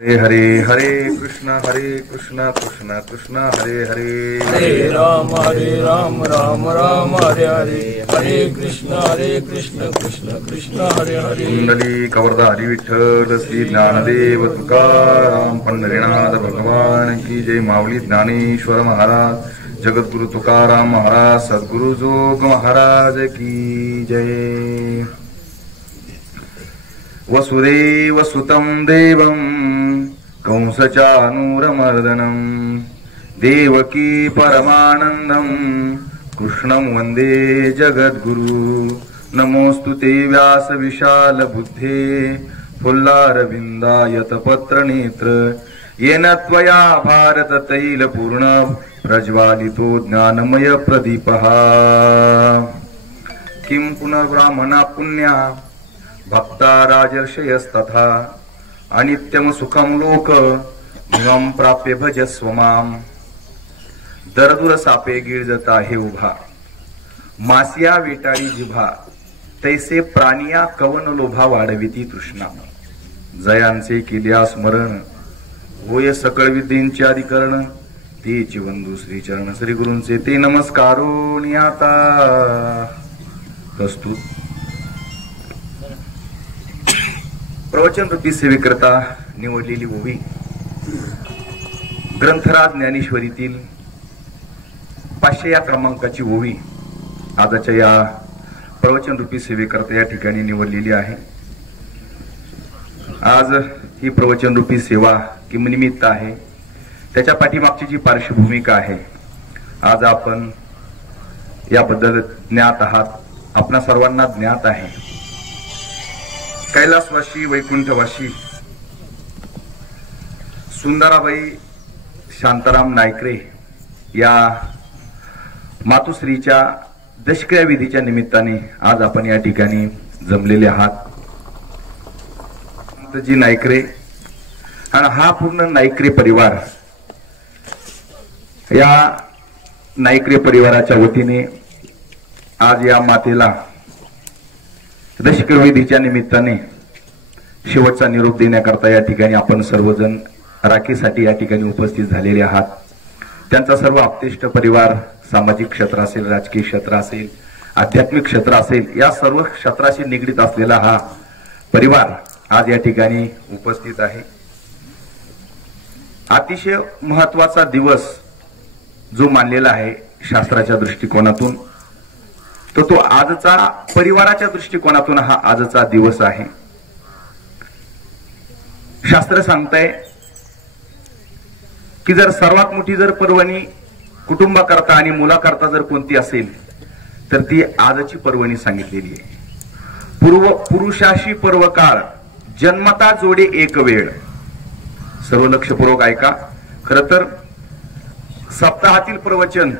हरे हरे हरे कृष्ण कृष्ण कृष्ण हरे हरे हरे राम राम राम हरे हरे हरे कृष्ण कृष्ण कृष्ण हरे हरे। कुंडली कवरदा हरी विठ्ठल श्री ज्ञानदेव तुकाराम पंढरीनाथ भगवान की जय। माऊली ज्ञानेश्वर महाराज जगद्गुरु तुकाराम महाराज सद्गुरु जोग महाराज की जय। वसुदेव सुतं देवं कंसचानूरमर्दनं देवकी परमानंदं कृष्णं वंदे जगद्गुरु। नमोस्तु ते व्यास विशाल बुद्धे फुल्लारविंदायत पत्र नेत्र येन त्वया भारत तैल पूर्ण प्रज्वालितो ज्ञानमय प्रदीपः। किं पुनर्ब्राह्मणा पुण्या भक्ता राजर्षयस्तथा अनित्यम सुखम लोक नियम प्राप्य भजस्व माम। दरदुर सापे गिळजता हे उभा मासिया वेटाळी जिभा तैसे प्राणिया कवन लोभा वाढविती तृष्णा। जयांचे केल्या स्मरण होय सकळ विद्येंचे अधिकरण तेची वंदू श्री चरण श्री गुरूंचे ते नमस्कारो नियाता प्रस्तुत। प्रवचन रूपी सेवेकरता निवडलेली ओवी ग्रंथराज ज्ञानेश्वरीतील 500 या क्रमांकाची ओवी आजच्या या प्रवचन रूपी सेवेकरता या ठिकाणी निवडलेली आहे। आज ही प्रवचन रूपी सेवा किमनिमित्त आहे त्याच्या पाठीमागची जी पार्श्वभूमिका आहे आज आपण याबद्दल ज्ञात आहात। आपणा सर्वांना ज्ञात आहे कैलासवासी वैकुंठवासी सुंदराबाई शांताराम नायकरे या मातुश्रीच्या दशक्रिया विधीच्या निमित्ताने आज आपण या ठिकाणी जमलेले आहात। जी नायकरे आणि हा पूर्ण नायकरे परिवार या नायकरे परिवाराच्या वतीने आज या मातेला दशक्रिया विधीच्या निमित्ताने शेवटचा निरोप देण्याकरता या ठिकाणी आपण सर्वजण राखीसाठी या ठिकाणी उपस्थित झालेले आहात। त्यांचा सर्व आप्तेष्ट परिवार सामाजिक क्षेत्र असेल राजकीय क्षेत्र असेल आध्यात्मिक क्षेत्र असेल या सर्व क्षेत्राशी निगडित असलेला हा परिवार आज या ठिकाणी उपस्थित आहे। अतिशय महत्वाचा दिवस जो मानलेला आहे शास्त्राच्या दृष्टिकोनातून तो आजचा परिवाराच्या दृष्टिकोनातून हा आजचा दिवस आहे। शास्त्र सांगताय की जर सर्वात मोठी जर पर्वणी कुटुंबाकरता आणि मुलाकरता जर कोणती असेल तर ती आजची पर्वणी सांगितलेली आहे। पुरुषाशी पर्वकाळ जन्मता जोडे एक वेळ। सर्व लक्षपूर्वक ऐका। खर तर सप्ताहातील प्रवचन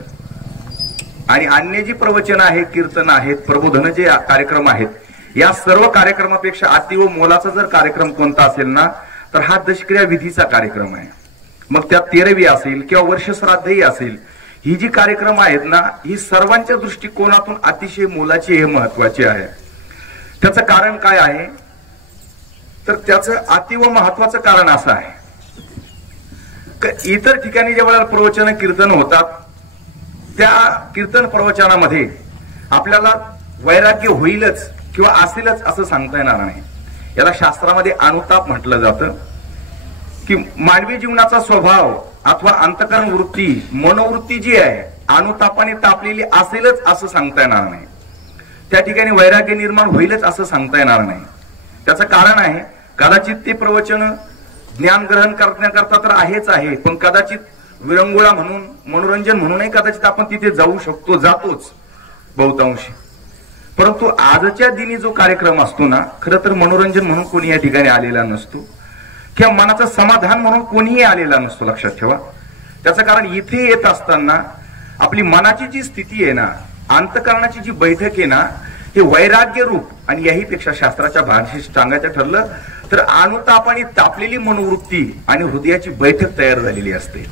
आणि अन्य जी प्रवचन आहे कीर्तन आहेत प्रबोधन जे कार्यक्रम आहेत या सर्व कार्यक्रमापेक्षा अति व मोलाचा जर कार्यक्रम कोणता असेल ना तर हा दशक्रिया विधीचा कार्यक्रम आहे। मग त्यात 13वी असेल किंवा वर्षश्राद्धही असेल ही जी कार्यक्रम आहेत ना ही सर्वांच्या दृष्टिकोनातून अतिशय मोलाची हे महत्वाची आहे। त्याचं कारण काय आहे तर त्याचं अति व महत्वाचं कारण असं आहे की इतर ठिकाणी ज्यावेळेला प्रवचन कीर्तन होतात त्या कीर्तन प्रवचनामध्ये आपल्याला वैराग्य होईलच किंवा असेलच असं सांगता येणार नाही। याला शास्त्रामध्ये अनुताप म्हटलं जातं की मानवी जीवनाचा स्वभाव अथवा अंतःकरण वृत्ती मनोवृत्ती जी आहे अनुतापाने तापलेली असेलच असं सांगता येणार नाही। त्या ठिकाणी वैराग्य निर्माण होईलच असं सांगता येणार नाही। त्याचं कारण आहे कदाचित ते प्रवचन ज्ञान ग्रहण करण्याकरता तर आहेच आहे पण कदाचित विरंगुळा म्हणून मनोरंजन म्हणूनही कदाचित आपण तिथे जाऊ शकतो जातोच बहुतांशी। परंतु आजच्या दिनी जो कार्यक्रम असतो ना खरं तर मनोरंजन म्हणून कोणी या ठिकाणी आलेला नसतो किंवा मनाचं समाधान म्हणून कोणीही आलेला नसतो। लक्षात ठेवा। त्याचं कारण इथे येत असताना आपली मनाची जी स्थिती आहे ना अंतःकरणाची जी बैठक आहे ना हे वैराग्य रूप आणि याहीपेक्षा शास्त्राच्या भाषेत सांगायचं ठरलं तर अनुतापाने तापलेली मनोवृत्ती आणि हृदयाची बैठक तयार झालेली असते।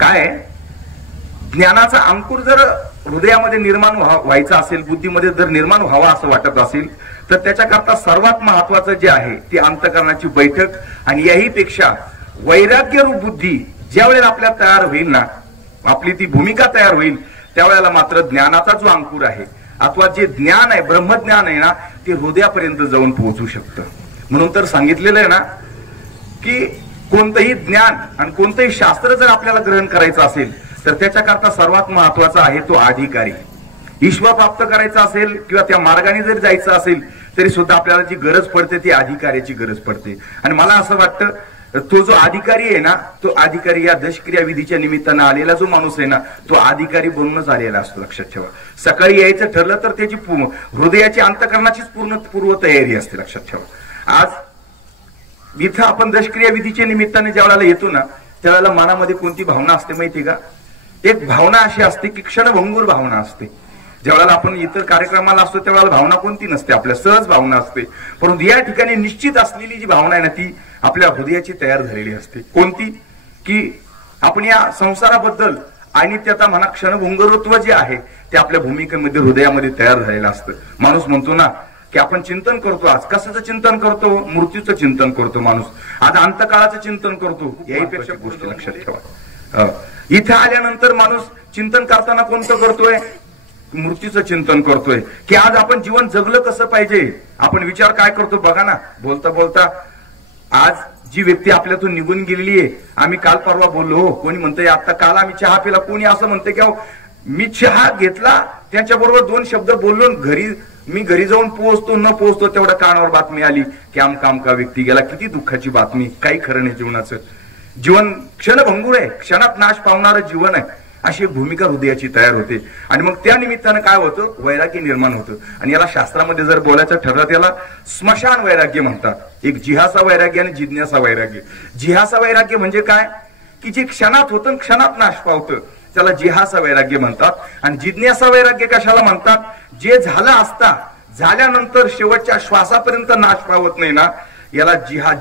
काय ज्ञानाचा अंकुर जर हृदयामध्ये निर्माण व्हायचा असेल बुद्धीमध्ये जर निर्माण व्हावा असं वाटत असेल तर त्याच्याकरता सर्वात महत्वाचं जे आहे ती अंतःकरणाची बैठक आणि याहीपेक्षा वैराग्य रूप बुद्धी ज्या वेळेला आपल्या तयार होईल ना, आपली ती भूमिका तयार होईल, त्यावेळेला मात्र ज्ञानाचा जो अंकुर आहे अथवा जे ज्ञान आहे, ब्रह्मज्ञान आहे ना, ते हृदयापर्यंत जाऊन पोहोचू शकतं. म्हणून तर सांगितलेलं आहे ना की कोणतंही ज्ञान आणि कोणतंही शास्त्र जर आपल्याला ग्रहण करायचं असेल तर त्याच्याकरता सर्वात महत्वाचा आहे तो अधिकारी. ईश्वर प्राप्त करायचा असेल किंवा त्या मार्गाने जर जायचं असेल तरी सुद्धा आपल्याला जी गरज पडते ती अधिकाऱ्याची गरज पडते. आणि मला असं वाटतं तो जो अधिकारी आहे ना, तो अधिकारी या दशक्रिया विधीच्या निमित्तानं आलेला जो माणूस आहे ना, तो अधिकारी बनूनच आलेला असतो. लक्षात ठेवा. सकाळी यायचं ठरलं तर त्याची हृदयाची अंतःकरणाचीच पूर्व तयारी असते. लक्षात ठेवा. आज इथं आपण दशक्रिया विधीच्या निमित्ताने ज्या वेळेला येतो ना, त्यावेळेला मनामध्ये कोणती भावना असते माहिती का? एक भावना अशी असते की क्षणभंगूर भावना असते. ज्यावेळेला आपण इतर कार्यक्रमाला असतो त्यावेळेला भावना कोणती नसते, आपल्या सहज भावना असते. परंतु या ठिकाणी निश्चित असलेली जी भावना आहे ना, ती आपल्या हृदयाची तयार झालेली असते. कोणती? की आपण या संसाराबद्दल आणि त्याचा म्हणा क्षणभंगुरत्व जे आहे ते आपल्या भूमिकेमध्ये हृदयामध्ये तयार झालेलं असतं. माणूस म्हणतो ना की आपण चिंतन करतो. आज कशाचं चिंतन करतो? मृत्यूचं चिंतन करतो माणूस. आज अंतकाळाचं चिंतन करतो. याहीपेक्षा गोष्टी लक्षात ठेवा. इथे आल्यानंतर माणूस चिंतन करताना कोणतं करतोय? मृत्यूचं चिंतन करतोय. की आज आपण जीवन जगलं कसं पाहिजे, आपण विचार काय करतो बघा ना. बोलता बोलता आज जी व्यक्ती आपल्यातून निघून गेलेली आहे, आम्ही काल परवा बोललो, हो कोणी म्हणतंय आता काल आम्ही चहा पिला, कोणी असं म्हणतंय की मी चहा घेतला त्यांच्याबरोबर 2 शब्द बोललो, मी घरी जाऊन पोहोचतो न पोहोचतो तेवढ्या कानावर बातमी आली की आमका व्यक्ती गेला. किती दुःखाची बातमी. काही खरं नाही जीवनाचं. जीवन क्षणभंगूर आहे, क्षणात नाश पावणारं जीवन आहे. अशी भूमिका हृदयाची तयार होते. आणि मग त्या निमित्तानं काय होतं? वैराग्य निर्माण होतं. आणि याला शास्त्रामध्ये जर बोलायचं ठरलं त्याला स्मशान वैराग्य म्हणतात. एक जिहासा वैराग्य आणि जिज्ञासा वैराग्य. जिहासा वैराग्य म्हणजे काय? की जे क्षणात होतं क्षणात नाश पावतं त्याला जिहासा वैराग्य म्हणतात. आणि जिज्ञासा वैराग्य कशाला म्हणतात? जे झालं असता झाल्यानंतर शेवटच्या श्वासापर्यंत नाश पावत नाही ना, याला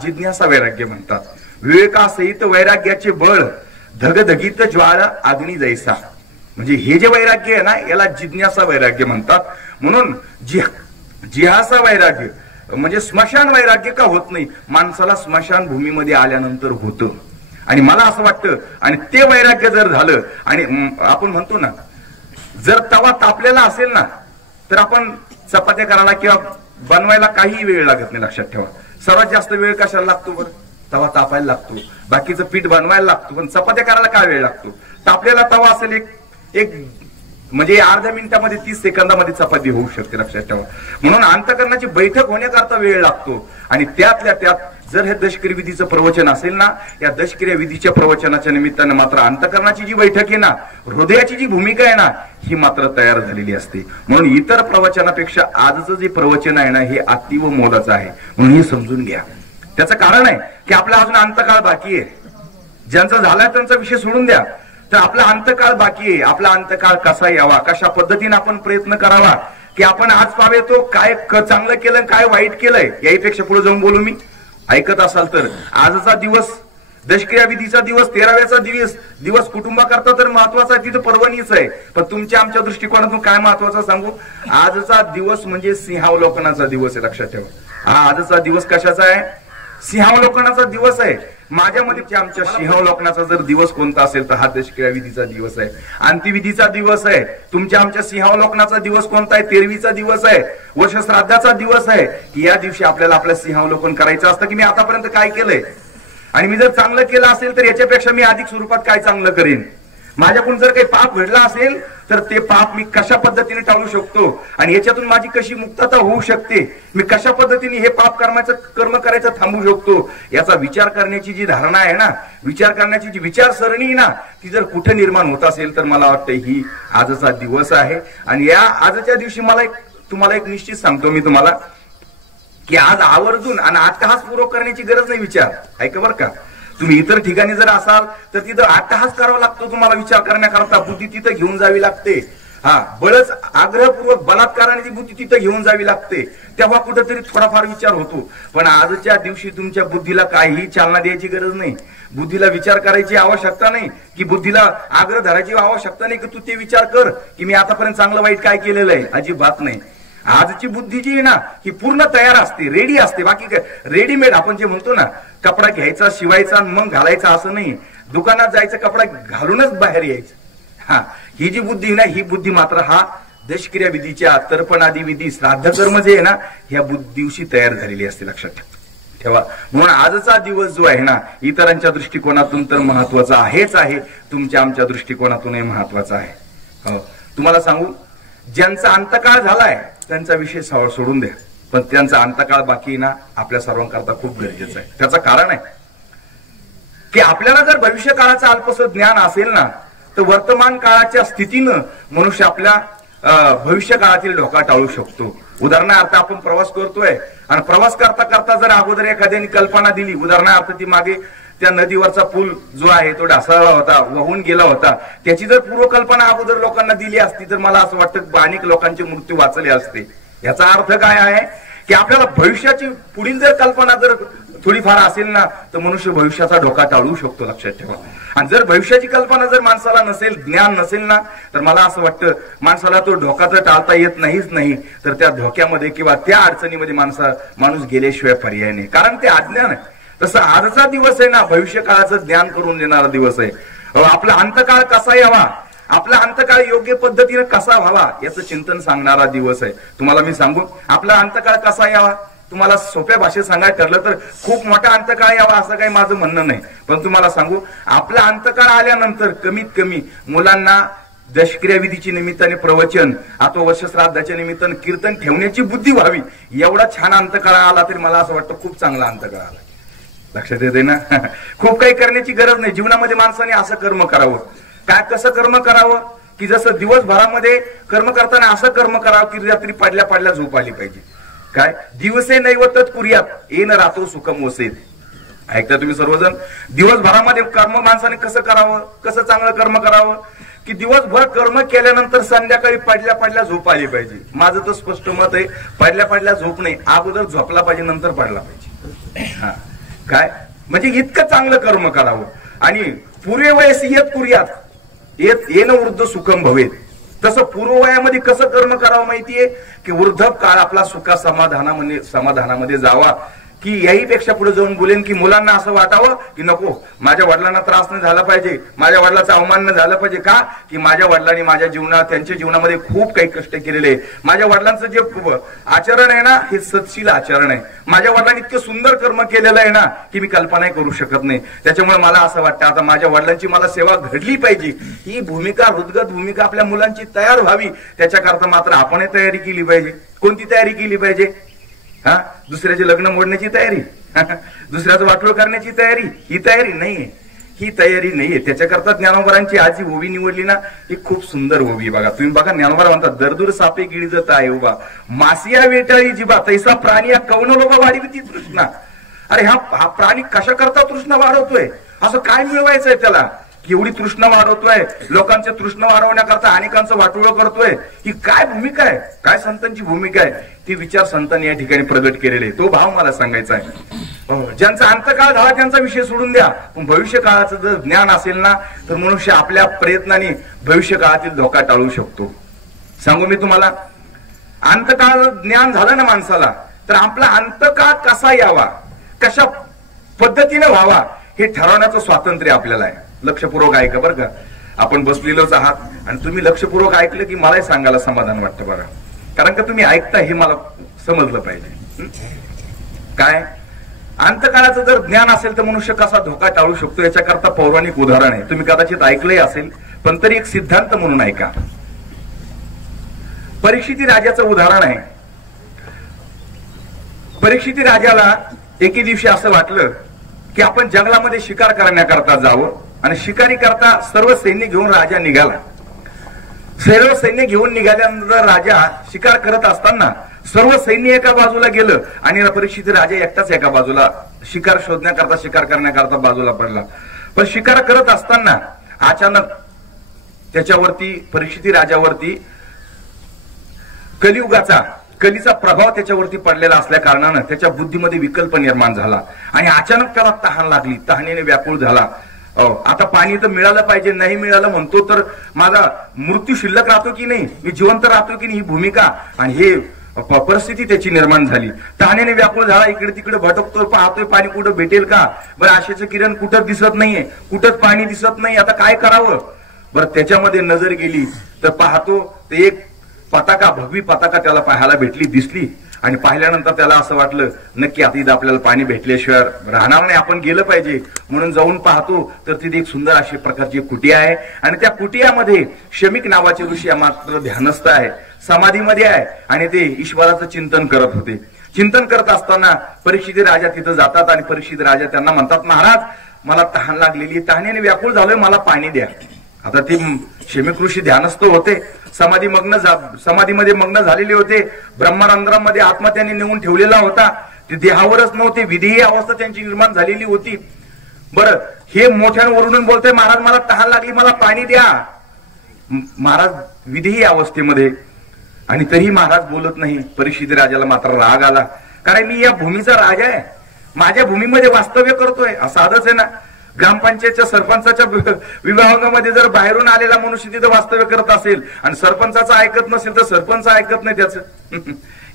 जिज्ञासा वैराग्य म्हणतात. विवेकासहित वैराग्याचे बळ धगधगीत ज्वाळा अग्नी जैसा. म्हणजे हे जे वैराग्य आहे ना, याला जिज्ञासा वैराग्य म्हणतात. म्हणून जिहासा वैराग्य म्हणजे स्मशान वैराग्य का होत नाही? माणसाला स्मशान भूमीमध्ये आल्यानंतर होतं. आणि मला असं वाटतं आणि ते वैराग्य जर झालं, आणि आपण म्हणतो ना जर तवा तापलेला असेल ना तर आपण चपात्या करायला किंवा बनवायला काही वेळ लागत नाही. लक्षात ठेवा. सर्वात जास्त वेळ कशाला लागतो बरं? तवा तापायला लागतो. बाकीचं पीठ बनवायला लागतो, पण चपात्या करायला काय वेळ लागतो? तापलेला तवा असेल एक म्हणजे अर्ध्या मिनिटामध्ये 30 सेकंदामध्ये चपाती होऊ शकते. लक्षात ठेवा. म्हणून अंतःकरणाची बैठक होण्याकरता वेळ लागतो. आणि त्यातल्या त्यात जर हे दशक्रिया विधीचं प्रवचन असेल ना, या दशक्रिया विधीच्या प्रवचनाच्या निमित्तानं मात्र अंतःकरणाची जी बैठक आहे ना, हृदयाची जी भूमिका आहे ना, ही मात्र तयार झालेली असते. म्हणून इतर प्रवचनापेक्षा आजचं जे प्रवचन आहे ना, हे अतीव मोलाचं आहे. म्हणून हे समजून घ्या. त्याचं कारण आहे की आपला अजून अंतकाळ बाकी आहे. ज्यांचा झालाय त्यांचा विषय सोडून द्या. तर आपला अंतकाळ बाकी आहे. आपला अंतकाळ कसा यावा, कशा पद्धतीने आपण प्रयत्न करावा की आपण आज पावे तो काय चांगलं केलं काय वाईट केलंय, याहीपेक्षा पुढे जाऊन बोलू. मी ऐकत असाल तर आजचा दिवस दशक्रिया विधीचा दिवस 13व्याचा दिवस कुटुंबाकरता तर महत्वाचा आहे. तिथं पर्वणीच आहे. पण तुमच्या आमच्या दृष्टिकोनातून काय महत्वाचं सांगू? आजचा दिवस म्हणजे सिंहावलोकनाचा दिवस आहे. लक्षात ठेवा. हा आजचा दिवस कशाचा आहे? सिंहावलोकनाचा दिवस आहे. माझ्यामध्ये आमच्या सिंहावलोकनाचा जर दिवस कोणता असेल तर हा दशक्रिया विधीचा दिवस आहे. अंत्यविधीचा दिवस आहे. तुमच्या आमच्या सिंहावलोकनाचा दिवस कोणता आहे? 13वीचा दिवस आहे. वर्ष श्राद्धाचा दिवस आहे. की या दिवशी आपल्याला आपलं सिंहावलोकन करायचं असतं की मी आतापर्यंत काय केलंय, आणि मी जर चांगलं केलं असेल तर याच्यापेक्षा मी अधिक स्वरूपात काय चांगलं करेन. माझ्याकडून जर काही पाप घडलं असेल तर ते पाप मी कशा पद्धतीने टाळू शकतो आणि याच्यातून माझी कशी मुक्तता होऊ शकते, मी कशा पद्धतीने हे पाप कर्म करायचं थांबू शकतो, याचा विचार करण्याची जी धारणा आहे ना, विचार करण्याची जी विचारसरणी ना, ती जर कुठे निर्माण होत असेल तर मला वाटतं ही आजचा दिवस आहे. आणि या आजच्या दिवशी तुम्हाला एक निश्चित सांगतो मी तुम्हाला की आज आवर्जून आणि अट्टहास पूर्वक करण्याची गरज नाही. विचार ऐका बरं का. तुम्ही इतर ठिकाणी जर असाल तर तिथं अट्टहास करावा लागतो तुम्हाला विचार करण्याकरता. बुद्धी तिथं घेऊन जावी लागते. बळच आग्रहपूर्वक बलात्काराने ती बुद्धी तिथं घेऊन जावी लागते. तेव्हा कुठेतरी थोडाफार विचार होतो. पण आजच्या दिवशी तुमच्या बुद्धीला काहीही चालना द्यायची गरज नाही. बुद्धीला विचार करायची आवश्यकता नाही, की बुद्धीला आग्रह धरायची आवश्यकता नाही की तू ते विचार कर की मी आतापर्यंत चांगलं वाईट काय केलेलं आहे. अजिबात नाही. आजची बुद्धी जी आहे ना ही पूर्ण तयार असते, रेडी असते. बाकी काय रेडीमेड आपण जे म्हणतो ना, कपडा घ्यायचा, शिवायचा आणि मग घालायचा असं नाही. दुकानात जायचं, कपडा घालूनच बाहेर यायचं. हा, ही जी बुद्धी ना, ही बुद्धी मात्र हा दशक्रिया विधीच्या, तर्पणादी विधी, श्राद्ध कर्म जे आहे ना, ह्या दिवशी तयार झालेली असते. लक्षात ठेवा. म्हणून आजचा दिवस जो आहे ना, इतरांच्या दृष्टिकोनातून तर महत्वाचा आहेच आहे, तुमच्या आमच्या दृष्टिकोनातूनही महत्वाचा आहे. हो, तुम्हाला सांगू, ज्यांचा अंतकाळ झालाय त्यांचा विषय सोडून द्या, पण त्यांचा अंतकाळ बाकी ना आपल्या सर्वांकरता खूप गरजेचं आहे. त्याचं कारण आहे की आपल्याला जर भविष्य काळाचं अल्पसं ज्ञान असेल ना, तर वर्तमान काळाच्या स्थितीनं मनुष्य आपल्या भविष्य काळातील धोका टाळू शकतो. उदाहरणार्थ आपण प्रवास करतोय आणि प्रवास करता करता जर अगोदर एखाद्याने कल्पना दिली, उदाहरणार्थ ती मागे त्या नदीवरचा पूल जो आहे तो ढासळला होता, वाहून गेला होता, त्याची जर पूर्वकल्पना अगोदर लोकांना दिली असती तर मला असं वाटतं की अनेक लोकांचे मृत्यू वाचले असते. याचा अर्थ काय आहे की आपल्याला भविष्याची पुढील जर कल्पना जर थोडीफार असेल ना, तर मनुष्य भविष्याचा धोका टाळू शकतो. लक्षात ठेवा. आणि जर भविष्याची कल्पना जर माणसाला नसेल, ज्ञान नसेल ना, तर मला असं वाटतं माणसाला तो धोका तर टाळता येत नाहीच नाही, तर त्या धोक्यामध्ये किंवा त्या अडचणीमध्ये माणूस गेल्याशिवाय पर्याय नाही, कारण ते अज्ञान आहे. तसं आजचा दिवस आहे ना, भविष्य काळाचं ज्ञान करून देणारा दिवस आहे. आपला अंतकाळ कसा यावा, आपला अंतकाळ योग्य पद्धतीने कसा व्हावा याचं चिंतन सांगणारा दिवस आहे. तुम्हाला मी सांगू, आपला अंतकाळ कसा यावा, तुम्हाला सोप्या भाषेत सांगायचं ठरलं तर खूप मोठा अंतकाळ यावा असं काही माझं म्हणणं नाही, पण तुम्हाला सांगू, आपला अंतकाळ आल्यानंतर कमीत कमी मुलांना दशक्रिया विधीची निमित्ताने प्रवचन अथवा वर्ष श्राद्धाच्या निमित्ताने कीर्तन ठेवण्याची बुद्धी व्हावी. एवढा छान अंतकाळ आला तरी मला असं वाटतं खूप चांगला अंतकाळ आला. लक्षात येते ना. खूप काही करण्याची गरज नाही. जीवनामध्ये माणसाने असं कर्म करावं. काय कसं कर्म करावं की जसं दिवसभरामध्ये कर्म करताना असं कर्म करावं की रात्री पडल्या पडल्या झोप आली पाहिजे. काय दिवसे नैवतच कुर्यात येन रातो सुखम वसेत. ऐकता तुम्ही सर्वजण. दिवसभरामध्ये कर्म माणसाने कसं करावं, कसं चांगलं कर्म करावं की दिवसभर कर्म केल्यानंतर संध्याकाळी पडल्या पडल्या झोप आली पाहिजे. माझं तर स्पष्ट मत आहे, पडल्या पडल्या झोप नाही, अगोदर झोपला पाहिजे नंतर पडला पाहिजे. हा, काय म्हणजे इतकं चांगलं कर्म करावं. आणि पूर्व वयस येत कुर्यात येन वृद्ध सुखम भवेत. तसं पूर्व वयामध्ये कसं कर्म करावं माहितीये की वृद्ध काळ आपला सुखा समाधानामध्ये जावा, की याहीपेक्षा पुढे जाऊन बोलेन की मुलांना असं वाटावं की नको, माझ्या वडिलांना त्रास नाही झाला पाहिजे, माझ्या वडिलांचा अवमान न झालं पाहिजे. का की माझ्या वडिलांनी माझ्या जीवनात, त्यांच्या जीवनामध्ये खूप काही कष्ट केलेले. माझ्या वडिलांचं जे आचरण आहे ना, हे सत्शील आचरण आहे. माझ्या वडिलांनी इतकं सुंदर कर्म केलेलं आहे ना की मी कल्पनाही करू शकत नाही. त्याच्यामुळे मला असं वाटतं आता माझ्या वडिलांची मला सेवा घडली पाहिजे. ही भूमिका, हृदगत भूमिका आपल्या मुलांची तयार व्हावी, त्याच्याकरता मात्र आपणही तयारी केली पाहिजे. कोणती तयारी केली पाहिजे? हा, दुसऱ्याचे लग्न मोडण्याची तयारी, दुसऱ्याचं वाटोळ करण्याची तयारी, ही तयारी नाहीये. ही तयारी नाहीये. त्याच्याकरता ज्ञानोबरांची आज ही ओवी निवडली ना, ही खूप सुंदर ओवी. बघा तुम्ही, बघा ज्ञानोबरा म्हणतात, दरदूर सापे गिळीजत आहे उभा मासिया वेटाळी जिबा तैसा प्राणी या कवनो लोबा वाढीवती तृष्णा. अरे हा प्राणी कशा करता तृष्णा वाढवतोय? असं काय मिळवायचंय त्याला एवढी तृष्णा वाढवतोय? लोकांचे तृष्णा वाढवण्याकरता अनेकांचं वाटोळ करतोय. ही काय भूमिका आहे? काय संतांची भूमिका आहे? ती विचार संतांनी या ठिकाणी प्रगट केलेले. तो भाव मला सांगायचा आहे. ज्यांचा अंतकाळ झाला त्यांचा विषय सोडून द्या, पण भविष्य काळाचं जर ज्ञान असेल ना, तर मनुष्य आपल्या प्रयत्नाने भविष्य काळातील धोका टाळू शकतो. सांगू मी तुम्हाला, अंतकाळ ज्ञान झालं ना माणसाला, तर आपला अंतकाळ कसा यावा, कशा पद्धतीने व्हावा, हे ठरवण्याचं स्वातंत्र्य आपल्याला आहे. लक्षपूर्वक ऐका बरं का. आपण बसलेलोच आहात आणि तुम्ही लक्षपूर्वक ऐकलं की मलाही सांगायला समाधान वाटतं बरं, कारण का तुम्ही ऐकता हे मला समजलं पाहिजे. काय अंतकाळाचं जर ज्ञान असेल तर मनुष्य कसा धोका टाळू शकतो याच्याकरता पौराणिक उदाहरण आहे. तुम्ही कदाचित ऐकलंही असेल, पण तरी एक सिद्धांत म्हणून ऐका. परीक्षिती राजाचं उदाहरण आहे. परीक्षिती राजाला एके दिवशी असं वाटलं की आपण जंगलामध्ये शिकार करण्याकरता जावं, आणि शिकारी करता सर्व सैन्य घेऊन राजा निघाला. सर्व सैन्य घेऊन निघाल्यानंतर राजा शिकार करत असताना सर्व सैन्य एका बाजूला गेलं आणि परीक्षित राजा एकटाच एका बाजूला शिकार शोधण्याकरता, शिकार करण्याकरता बाजूला पडला. पण शिकार करत असताना अचानक त्याच्यावरती, परीक्षित राजावरती कलीचा प्रभाव त्याच्यावरती पडलेला असल्या कारणानं त्याच्या बुद्धीमध्ये विकल्प निर्माण झाला आणि अचानक त्याला तहान लागली. तहानेने व्याकुळ झाला. आता पाणी तर मिळालं पाहिजे, नाही मिळालं म्हणतो तर माझा मृत्यू शिल्लक राहतो की नाही, मी जिवंत राहतो की नाही, ही भूमिका आणि हे परिस्थिती त्याची निर्माण झाली. तहानेने व्याकुळ झाला, इकडे तिकडे भटकतोय, पाहतोय पाणी कुठं भेटेल का, बरं आशेचं किरण कुठं दिसत नाहीये, कुठंच पाणी दिसत नाही, आता काय करावं. बरं त्याच्यामध्ये नजर गेली तर पाहतो ते एक पताका, भगवी पताका त्याला पाहायला भेटली, दिसली. आणि पाहिल्यानंतर त्याला असं वाटलं नक्की आता इथं आपल्याला पाणी भेटल्याशिवाय राहणार नाही, आपण गेलं पाहिजे. म्हणून जाऊन पाहतो तर तिथे एक सुंदर अशी प्रकारची कुटिया आहे आणि त्या कुटियामध्ये शमीक नावाचे ऋषी मात्र ध्यानस्थ आहे, समाधीमध्ये आहे आणि ते ईश्वराचं चिंतन करत होते. चिंतन करत असताना परीक्षित राजा तिथं जातात आणि परीक्षित राजा त्यांना म्हणतात, महाराज मला तहान लागलेली, तहानेने व्याकुळ झालोय, मला पाणी द्या. आता ते शमीक ऋषी ध्यानस्थ होते, समाधीमध्ये मग्न झालेले होते, ब्रह्मरंध्रामध्ये आत्मा त्यांनी नेऊन ठेवलेला होता, ते देहावरच नव्हते, विधेयी अवस्था त्यांची निर्माण झालेली होती. बरं हे मोठ्यानं ओरडून बोलतोय, महाराज मला तहान लागली, मला पाणी द्या. महाराज विधेयी अवस्थेमध्ये, आणि तरी महाराज बोलत नाही. परीक्षित राजाला मात्र राग आला, कारण मी या भूमीचा राजा आहे, माझ्या भूमीमध्ये वास्तव्य करतोय. साधच आहे ना, ग्रामपंचायतच्या सरपंचाच्या विभागामध्ये जर बाहेरून आलेला मनुष्य तिथं वास्तव्य करत असेल आणि सरपंचाचं ऐकत नसेल तर सरपंच ऐकत नाही त्याचं.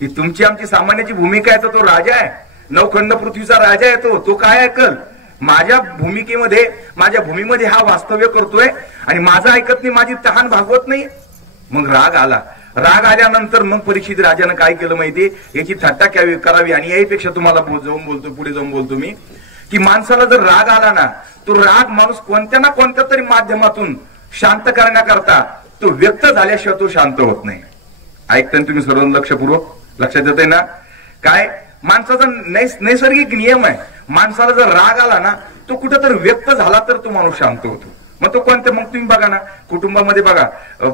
ही तुमची आमची सामान्याची भूमिका आहे, तर तो राजा आहे, नवखंड पृथ्वीचा राजा आहे, तो काय ऐकल. माझ्या भूमिकेमध्ये, माझ्या भूमीमध्ये हा वास्तव्य करतोय आणि माझं ऐकत नाही, माझी तहान भागवत नाही. मग राग आला. राग आल्यानंतर मग परीक्षित राजानं काय केलं माहितीये, याची थट्टा करावी आणि याहीपेक्षा तुम्हाला पुढे जाऊन बोलतो मी, की माणसाला जर राग आला ना, तो राग माणूस कोणत्या ना कोणत्या तरी माध्यमातून शांत करण्याकरता तो व्यक्त झाल्याशिवाय तो शांत होत नाही. ऐकताना तुम्ही सर्व लक्षपूर्वक लक्षात येते ना, काय माणसाचा नैसर्गिक नियम आहे, माणसाला जर राग आला ना, तो कुठेतरी व्यक्त झाला तर तो माणूस शांत होतो. मग तो कोणते, मग तुम्ही बघा ना कुटुंबामध्ये बघा,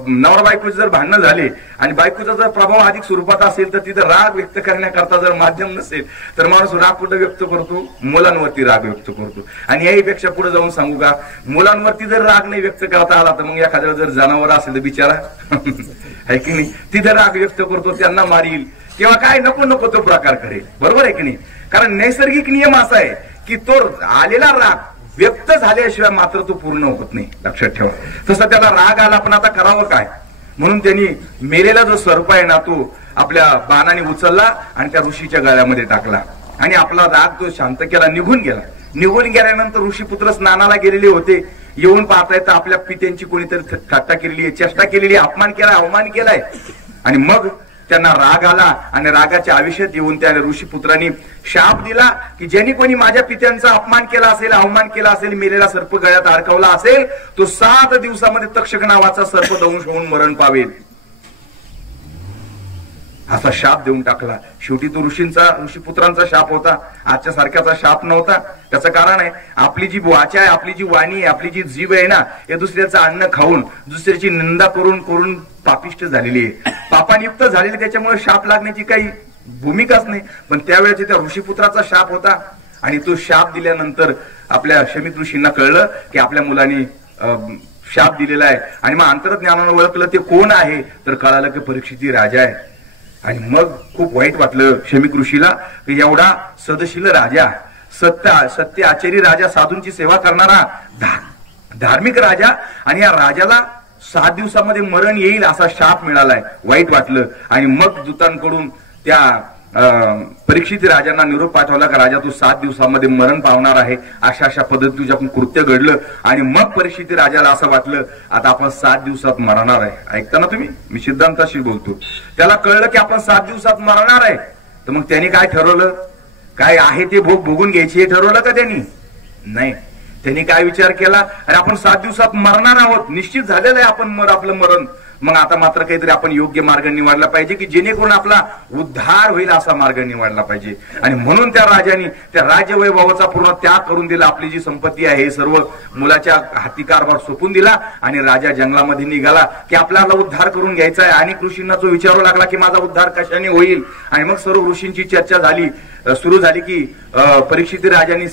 नवरा बायकोचे जर भांडणं झाले आणि बायकोचा जर प्रभाव अधिक स्वरूपात असेल तर तिथं राग व्यक्त करण्याकरता जर माध्यम नसेल तर माणूस राग कुठं व्यक्त करतो, मुलांवरती राग व्यक्त करतो. आणि याहीपेक्षा पुढे जाऊन सांगू का, मुलांवरती जर राग नाही व्यक्त करता आला तर मग एखाद्याला जर जनावर असेल तर बिचारा आहे की नाही, तिथं राग व्यक्त करतो, त्यांना मारील किंवा काय नको नको तो प्रकार करेल. बरोबर आहे की नाही, कारण नैसर्गिक नियम असा आहे की तो आलेला राग व्यक्त झाल्याशिवाय मात्र तो पूर्ण होत नाही. लक्षात ठेवा. तसं त्याला राग आला, पण आता करावं काय, म्हणून त्यांनी मेलेला जो सर्प आहे ना तो आपल्या बाणाने उचलला आणि त्या ऋषीच्या गळ्यामध्ये टाकला आणि आपला राग तो शांत केला, निघून गेला. निघून गेल्यानंतर ऋषीपुत्र स्नानाला गेलेले होते, येऊन पाहताय तर आपल्या पित्यांची कोणीतरी थट्टा केलेली आहे, चेष्टा केलेली, अपमान केलाय, अवमान केलाय. आणि मग त्यांना राग आला आणि रागाच्या आयुष्यात येऊन त्या ऋषीपुत्रांनी शाप दिला की ज्यांनी कोणी माझ्या पित्यांचा अपमान केला असेल, अवमान केला असेल, मेलेला सर्प गळ्यात अडकवला असेल, तो 7 दिवसामध्ये तक्षक नावाचा सर्प दंश होऊन मरण पावेल, असा शाप देऊन टाकला. शेवटी तो ऋषीपुत्रांचा शाप होता, आजच्या सारख्याचा शाप नव्हता. त्याचं कारण आहे, आपली जी वाचा आहे, आपली जी वाणी आहे, आपली जी जीभ आहे ना, हे दुसऱ्याचं अन्न खाऊन दुसऱ्याची निंदा करून करून पापिष्ट झालेली आहे, पापानियुक्त झालेली. त्याच्यामुळे शाप लागण्याची काही भूमिकाच नाही. पण त्यावेळेचे त्या ऋषीपुत्राचा शाप होता आणि तो शाप दिल्यानंतर आपल्या शमीक ऋषींना कळलं की आपल्या मुलांनी शाप दिलेला आहे. आणि मग अंतर्ज्ञानानं ओळखलं ते कोण आहे, तर कळालं की परीक्षित राजा आहे. आणि मग खूप वाईट वाटलं शमीक ऋषीला की एवढा सदशील राजा, सत्य आचारी राजा, साधूंची सेवा करणारा धार्मिक राजा, आणि या राजाला 7 दिवसामध्ये मरण येईल असा शाप मिळालाय. वाईट वाटलं. आणि मग दूतांकडून त्या परीक्षित राजांना निरोप पाठवला का राजा तू 7 दिवसामध्ये मरण पावणार आहे, अशा पद्धती तुझ्या कृत्य घडलं. आणि मग परीक्षित राजाला असं वाटलं आता आपण 7 दिवसात मरणार आहे. ऐकताना तुम्ही, मी सिद्धांताशी बोलतो. त्याला कळलं की आपण 7 दिवसात मरणार आहे, तर मग त्यांनी काय ठरवलं, काय आहे ते भोग भोगून घ्यायची हे ठरवलं का त्यांनी? नाही. त्यांनी काय विचार केला, अरे आपण 7 दिवसात मरणार आहोत, निश्चित झालेलं आहे आपण आपलं मरण, मग आता मात्र काहीतरी आपण योग्य मार्ग निवडला पाहिजे की जेणेकरून आपला उद्धार होईल असा मार्ग निवडला पाहिजे. आणि म्हणून त्या राजाने त्या राज्यवैभवाचा पूर्ण त्याग करून दिला. आपली जी संपत्ती आहे हे सर्व मुलाच्या हाती कारभार सोपून दिला आणि राजा जंगलामध्ये निघाला की आपल्याला उद्धार करून घ्यायचा आहे. आणि ऋषींना तो विचारू लागला की माझा उद्धार कशाने होईल. आणि मग सर्व ऋषींची चर्चा झाली, सुरू झाली की परीक्षित राजांनी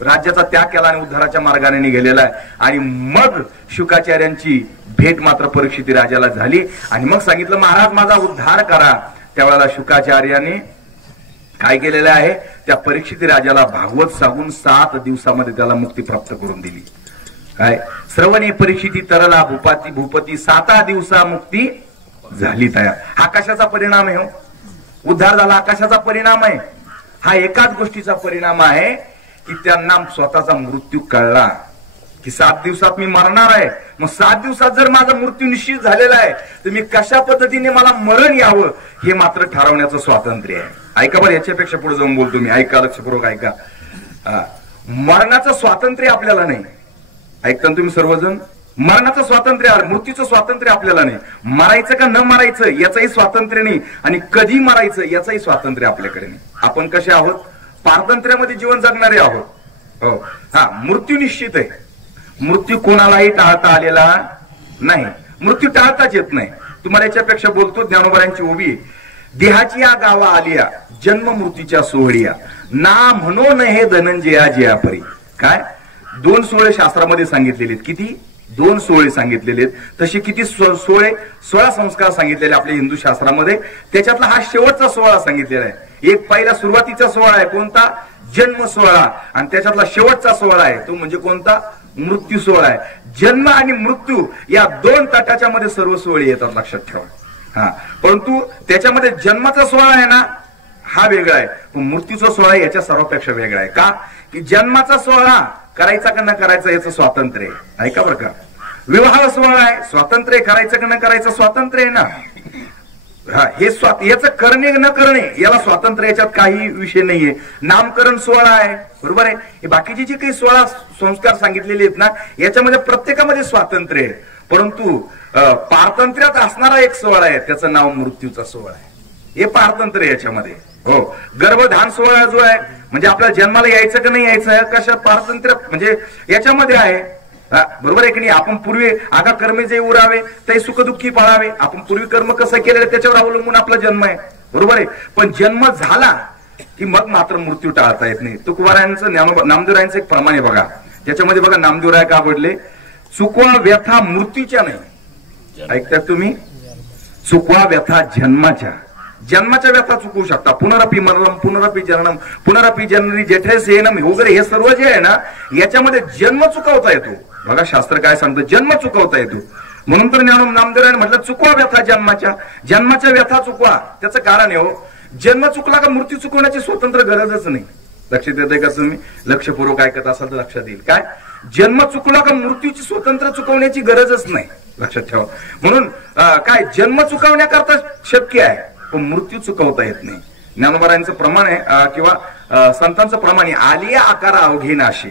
राज्याचा त्याग केला आणि उद्धाराच्या मार्गाने निघालेला आहे. आणि मग शुकाचार्यांची भेट मात्र परीक्षित राजाला झाली आणि मग सांगितलं महाराज माझा उद्धार करा. त्यावेळेला शुकाचार्याने काय केलेलं आहे, त्या परीक्षित राजाला भागवत सांगून 7 दिवसामध्ये त्याला मुक्ती प्राप्त करून दिली. काय श्रवणे परीक्षिती तरला भूपती 7 दिवसा मुक्ती झाली तयार. हा कशाचा परिणाम आहे हो? उद्धार झाला कशाचा परिणाम आहे? हा एकाच गोष्टीचा परिणाम आहे की त्यांना स्वतःचा मृत्यू कळला की 7 दिवसात मी मरणार आहे. मग 7 दिवसात जर माझा मृत्यू निश्चित झालेला आहे तर मी कशा पद्धतीने मला मरण यावं हे मात्र ठरवण्याचं स्वातंत्र्य आहे. ऐका बरं, याच्यापेक्षा पुढे जाऊन बोलतो मी, ऐका, लक्षपूर्वक ऐका. मरणाचं स्वातंत्र्य आपल्याला नाही. ऐकता तुम्ही सर्वजण? मरणाचं स्वातंत्र्य, मृत्यूचं स्वातंत्र्य आपल्याला नाही. मरायचं का न मरायचं याचंही स्वातंत्र्य नाही आणि कधी मरायचं याचंही स्वातंत्र्य आपल्याकडे नाही. आपण कसे आहोत? पारतंत्र्यामध्ये जीवन जगणारे आहोत. हो, हा, मृत्यू निश्चित आहे. मृत्यू कोणालाही टाळता आलेला नाही. मृत्यू टाळताच येत नाही. तुम्हाला याच्यापेक्षा बोलतो, ज्ञानोबांची ओवी, देहाची या गावा आलिया जन्म मृत्यूच्या सोहळिया ना म्हणो न हे धनंजया जया परी. काय 2 सोहळे शास्त्रामध्ये सांगितलेले आहेत. किती? 2 सोहळे सांगितलेले आहेत. तसे किती सोहळे? 16 संस्कार सांगितलेले आपल्या हिंदू शास्त्रामध्ये. त्याच्यातला हा शेवटचा सोहळा सांगितलेला आहे. एक पहिला सुरुवातीचा सोहळा आहे कोणता? जन्म सोहळा. आणि त्याच्यातला शेवटचा सोहळा आहे तो म्हणजे कोणता? मृत्यू सोहळा आहे. जन्म आणि मृत्यू या 2 तटाच्या मध्ये सर्व सोहळे येतात, लक्षात ठेवा. हा, परंतु त्याच्यामध्ये जन्माचा सोहळा आहे ना, हा वेगळा आहे. पण मृत्यूचा सोहळा याच्या सर्वापेक्षा वेगळा आहे. का? की जन्माचा सोहळा करायचा का न करायचा याचं स्वातंत्र्य आहे. ऐका बरं का, विवाह सोहळा आहे, स्वातंत्र्य, करायचं का न करायचं स्वातंत्र्य आहे ना. हे याचं करणे न करणे याला स्वातंत्र्य, याच्यात काही विषय नाहीये. नामकरण सोहळा आहे, बरोबर आहे. हे बाकीचे जे काही 16 संस्कार सांगितलेले आहेत ना, याच्यामध्ये प्रत्येकामध्ये स्वातंत्र्य आहे. परंतु पारतंत्र्यात असणारा एक सोहळा आहे, त्याचं नाव मृत्यूचा सोहळा आहे. हे पारतंत्र्य याच्यामध्ये. हो, गर्भधान सोहळा जो आहे म्हणजे आपल्याला जन्माला यायचं का नाही यायचं, कशा पारतंत्र्य म्हणजे याच्यामध्ये आहे. बरोबर आहे की नाही? आपण पूर्वी आगा कर्मे जे उरावे ते सुखदुःखी पाळावे. आपण पूर्वी कर्म कसं केलेलं त्याच्यावर अवलंबून आपला जन्म आहे, बरोबर आहे. पण जन्म झाला की मग मात्र मृत्यू टाळता येत नाही. तुकोबारायांचं, नामदेवरायांचं एक प्रमाण आहे बघा. त्याच्यामध्ये बघा नामदेवराय का पडले? चुकवा व्यथा मृत्यूच्या नाही. ऐकतात तुम्ही? चुकवा व्यथा जन्माच्या. जन्माच्या व्यथा चुकवू शकता. पुनरपी मरणम पुनरपी जननम पुनरपी जननी जेठे सेनम वगैरे हे सर्व जे आहे ना, याच्यामध्ये जन्म चुकवता येतो. बघा शास्त्र काय सांगतं, जन्म चुकवता येतो. म्हणून तर नामदेवरायाने म्हटलं चुकवा व्यथा जन्माच्या. जन्माच्या व्यथा चुकवा. त्याचं कारण आहे, हो, जन्म चुकला का मृत्यू चुकवण्याची स्वतंत्र गरजच नाही. लक्षात येते का? तुम्ही लक्षपूर्वक ऐकत असाल तर लक्षात येईल. काय? जन्म चुकला का मृत्यूची स्वतंत्र चुकवण्याची गरजच नाही, लक्षात ठेवा. म्हणून काय जन्म चुकवण्याकरता शक्य आहे पण मृत्यू चुकवता येत नाही. ज्ञानोबारायांचं प्रमाण आहे किंवा संतांचं प्रमाण आहे, आलिया आकारा अवघे नाशे.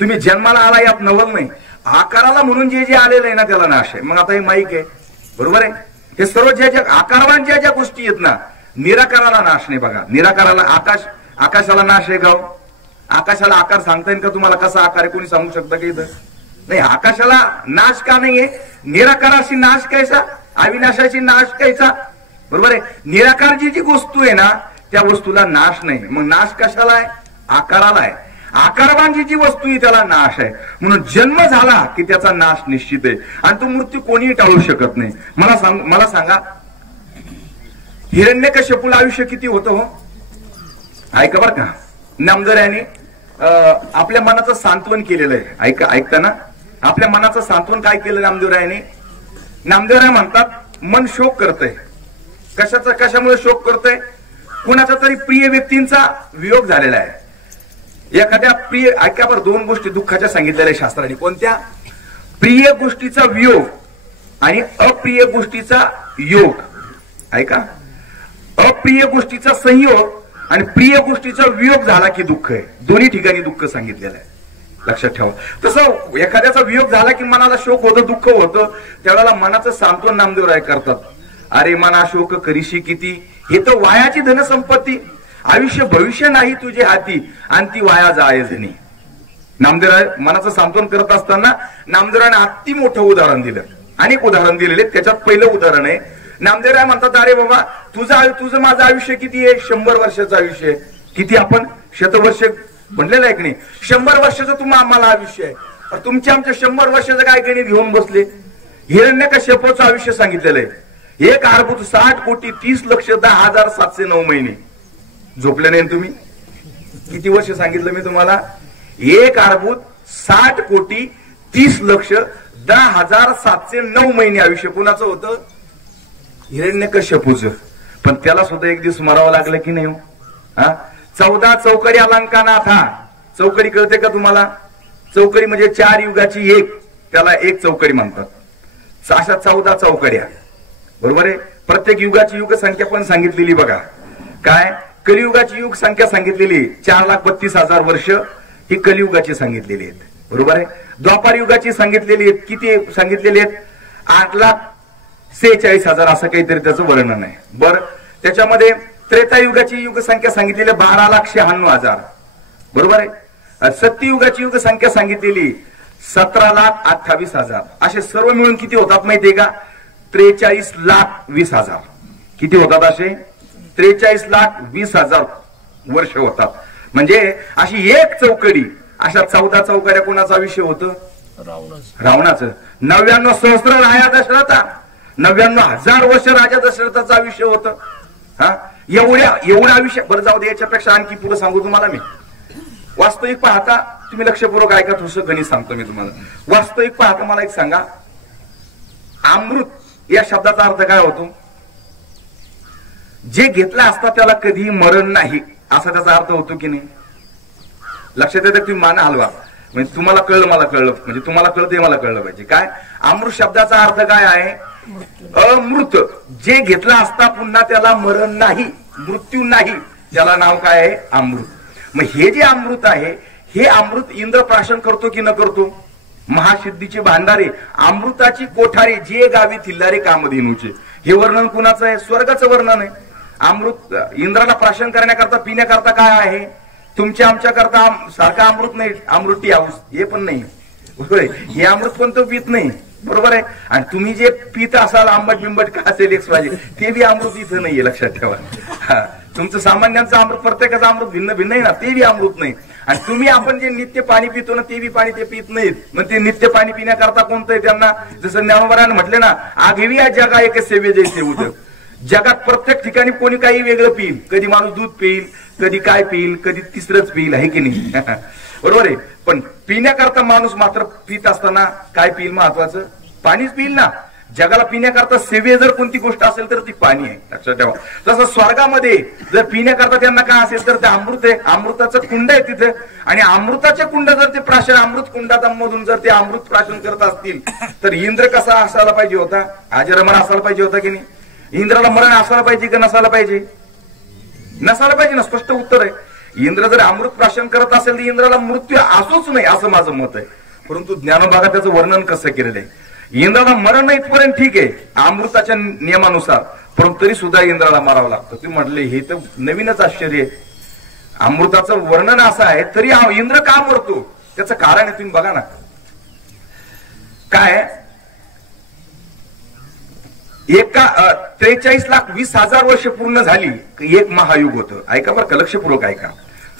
तुम्ही जन्माला आला यात नवल नाही, आकाराला म्हणून जे जे आलेलं आहे ना त्याला नाश आहे. मग आता हे माईक आहे, बरोबर आहे. हे सर्व ज्या आकारवान ज्या ज्या गोष्टी आहेत ना, निराकाराला नाश नाही. बघा निराकाराला आकाशाला नाश आहे गाव. आकाशाला आकार सांगता येईल का तुम्हाला? कसा आकार आहे कोणी सांगू शकता की इथं? नाही. आकाशाला नाश का नाहीये? निराकाराशी नाश कैसा, अविनाशाची नाश कैसा, बरोबर आहे. निराकारची जी वस्तू आहे ना त्या वस्तूला नाश नाही. मग नाश कशाला आहे? आकाराला आहे. आकारवान जी वस्तू आहे त्याला नाश आहे. म्हणून जन्म झाला की त्याचा नाश निश्चित आहे आणि तो मृत्यू कोणीही टाळू शकत नाही. मला सांगा हिरण्यकश्यपूला आयुष्य किती होतं? हो ऐका बर का, नामदेवरायांनी आपल्या मनाचं सांत्वन केलेलं आहे. ऐकताना आपल्या मनाचं सांत्वन काय केलं नामदेवरायांनी? नामदेवराय म्हणतात मन शोक करतय. कशामुळे शोक करतय? कुणाचा तरी प्रिय व्यक्तींचा वियोग झालेला आहे. एखाद्या प्रिय, ऐका बरं, 2 गोष्टी दुःखाच्या सांगितलेल्या शास्त्राने. कोणत्या? प्रिय गोष्टीचा वियोग आणि अप्रिय गोष्टीचा योग. ऐका, अप्रिय गोष्टीचा संयोग आणि प्रिय गोष्टीचा वियोग झाला की दुःख आहे. दोन्ही ठिकाणी दुःख सांगितलेलं आहे, लक्षात ठेवा. तसं एखाद्याचा वियोग झाला की मनाला शोक होतं, दुःख होतं, त्यावेळेला मनाचं सांत्वन नामदेवराय करतात. अरे मना शोक करीशी किती, हे तर वायाची धनसंपत्ती, आयुष्य भविष्य नाही तुझे हाती आणि ती वाया जाय जणी. नामदेवराय मनाचं सांत्वन करत असताना नामदेवरायने अति मोठं उदाहरण दिलं. अनेक उदाहरण दिलेले. त्याच्यात पहिलं उदाहरण आहे, नामदेवराय म्हणतात अरे बाबा तुझं माझं आयुष्य किती आहे? 100 वर्षाचं आयुष्य आहे. किती आपण शतवर्ष म्हणलेलं आहे की नाही? 100 वर्षाचं तुम्हाला आम्हाला आयुष्य आहे. तुमच्या आमच्या 100 वर्षाचं काय गणित घेऊन बसले. हिरण्यकश्यपूचं आयुष्य सांगितलेलं आहे 1,60,30,10,709 महिने. झोपले नाही तुम्ही? किती वर्ष सांगितलं मी तुम्हाला? 1,60,30,10,709 महिने आयुष्य कुणाचं होतं? हिरण्यकश्यपूचं. पण त्याला सुद्धा एक दिवस मरावं लागलं की नाही हो? 14 चौकडी अलंकानाथा. चौकडी कळते का तुम्हाला? चौकडी म्हणजे 4 युगाची एक, त्याला एक चौकडी म्हणतात. अशा 14 चौकड्या, बरोबर आहे. प्रत्येक युगाची युग संख्या पण सांगितलेली बघा. काय कलियुगाची युग संख्या सांगितलेली 4,32,000 वर्ष ही कलियुगाची सांगितलेली आहेत, बरोबर आहे. द्वापार युगाची सांगितलेली आहेत, किती सांगितलेली आहेत? 8,46,000 असं काहीतरी त्याचं वर्णन आहे. बरं, त्याच्यामध्ये त्रेतायुगाची युग संख्या सांगितलेली 12,96,000, बरोबर आहे. सत्ययुगाची युग संख्या सांगितलेली 17,28,000. असे सर्व मिळून किती होतात माहितीये का? 43,20,000. किती होतात असे? 43,20,000 वर्ष होतात. म्हणजे अशी एक चौकडी, अशा 14 चौकड्या कोणाचा विषय होतं? रावणाचं. 99 सहस्र राजा दशरथा, 99,000 वर्ष राजा दशरथाचा विषय होतं. एवढ्या विषय. बरं जाऊ दे, याच्यापेक्षा आणखी पुढे सांगू तुम्हाला मी. वास्तविक पाहता, तुम्ही लक्षपूर्वक ऐका, थोडंसं गणित सांगतो मी तुम्हाला. वास्तविक पाहता मला एक सांगा, अमृत या शब्दाचा अर्थ काय होतो? जे घेतला असता त्याला कधीही मरण नाही, असा त्याचा अर्थ होतो की नाही? लक्षात येतं? तुम्ही मान हलवा, म्हणजे तुम्हाला कळलं मला कळलं, म्हणजे तुम्हाला कळते मला कळलं पाहिजे. काय अमृत शब्दाचा अर्थ काय आहे? अमृत. जे घेतला असता पुन्हा त्याला मरण नाही, मृत्यू नाही, त्याला नाव काय आहे? अमृत. मग हे जे अमृत आहे, हे अमृत इंद्र प्राशन करतो की न करतो? महासिद्धीचे भांडारे, अमृताची कोठारे, जे गावी थिल्लारे कामधेनूचे. हे वर्णन कुणाचं आहे? स्वर्गाचं वर्णन आहे. अमृत इंद्राला प्राशन करण्याकरता, पिण्याकरता काय आहे? तुमच्या आमच्या करता सारखा अमृत नाही. अमृती हाऊस हे पण नाही, हे अमृत पण तो पित नाही, बरोबर आहे. आणि तुम्ही जे पित असाल आंबट बिंबट का असेल एक्सवाजे, ते बी अमृत इथं नाहीये, लक्षात ठेवा. तुमचं सामान्यांचं अमृत, प्रत्येकाचं अमृत भिन्न भिन्न आहे ना, ते बी अमृत नाही. आणि तुम्ही आपण जे नित्य पाणी पितो ना, ते बी पाणी ते पित नाहीत. मग ते नित्य पाणी पिण्याकरता कोणतं आहे त्यांना? जसं ज्ञानोबारानं म्हटले ना, आघेवी या जगा एक सेवे जैसे उदक. जगात प्रत्येक ठिकाणी कोणी काही वेगळं पिईल. कधी माणूस दूध पिईल, कधी काय पिईल, कधी तिसरंच पिईल, आहे की नाही? बरोबर आहे. पण पिण्याकरता माणूस मात्र पित असताना काय पिईल? महत्वाचं पाणीच पिईल ना. जगाला पिण्याकरता सेवे जर कोणती गोष्ट असेल तर ती पाणी आहे, लक्षात ठेवा. तसं स्वर्गामध्ये जर पिण्याकरता त्यांना काय असेल तर ते अमृत आहे. अमृताचं कुंड आहे तिथे. आणि अमृताचे कुंड जर ते प्राशन, अमृत कुंडामधून जर ते अमृत प्राशन करत असतील, तर इंद्र कसा असायला पाहिजे होता? अजरमर असायला पाहिजे होता की नाही? इंद्राला मरण असायला पाहिजे का नसायला पाहिजे? नसायला पाहिजे ना. स्पष्ट उत्तर आहे. इंद्र जर अमृत प्राशन करत असेल तर इंद्राला मृत्यू असोच नाही, असं माझं मत आहे. परंतु ज्ञानोबागा त्याचं वर्णन कसं केलेलं आहे? इंद्राला मरण नाही इथपर्यंत ठीक आहे, अमृताच्या नियमानुसार, परंतु तरी सुद्धा इंद्राला मारावं लागतं. तुम्ही म्हटले हे तर नवीनच आश्चर्य आहे. अमृताचं वर्णन असं आहे, तरी इंद्र का मरतो? त्याचं कारण आहे, तुम्ही बघा ना. काय 43,20,000 वर्ष पूर्ण झाली, एक महायुग होतं. ऐका बरं का, लक्षपूर्वक ऐका.